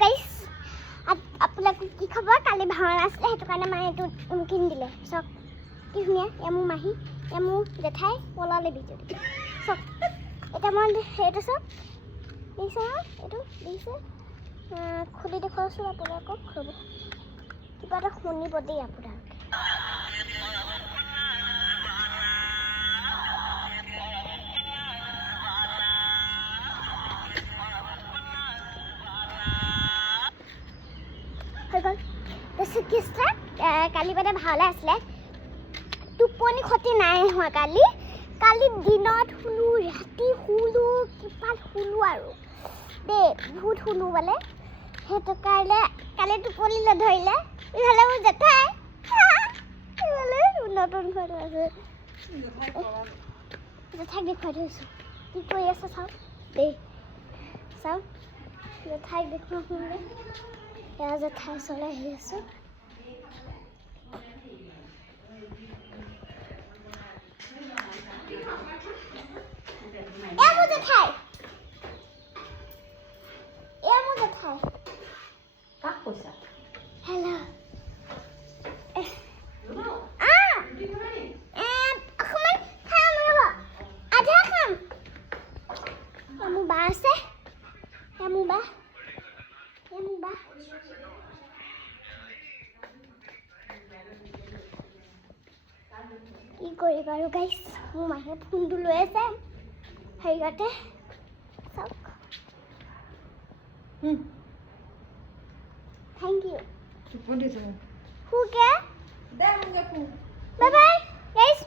Guys আপোনাক কি খবৰ কালি ভাওনা আছিলে হেতু কাৰণে মায়ে এটো কিন দিলে সক কি ধুনিয়া এমু মাহি এমু জেঠাই পলালে বিজুৰি সক এটা মন হেতু সক দিছে এটো দিছে খুলি দেখুৱাছো আপোনাক খুব কিবা এটা শুনিব দেই আপোনাক কালি মানে ভালে আছিলে টোপনি ক্ষতি নাই হোৱা কালি কালি দিনত শুলো ৰাতি শুলো কিপাল শুলো আৰু দে বহুত শুলো মানে হেতু কাৰণে কালি টোপনি নধৰিলে ইফালে মোৰ জেঠাই ইফালে নতুন ঘৰ আছে জেঠাইক দেখুৱাই থৈছো কি কৰি আছে চাওঁ দেই চাওঁ জেঠাইক দেখুৱাই শুনলে এয়া জেঠাই চলাই আহি আছো Hello. কি কৰিবা আৰু গাইস মোৰ মাহে ফোনটো লৈ আছে হেৰিতে চাওক Thank you. What is it? Who care? Bye bye, guys.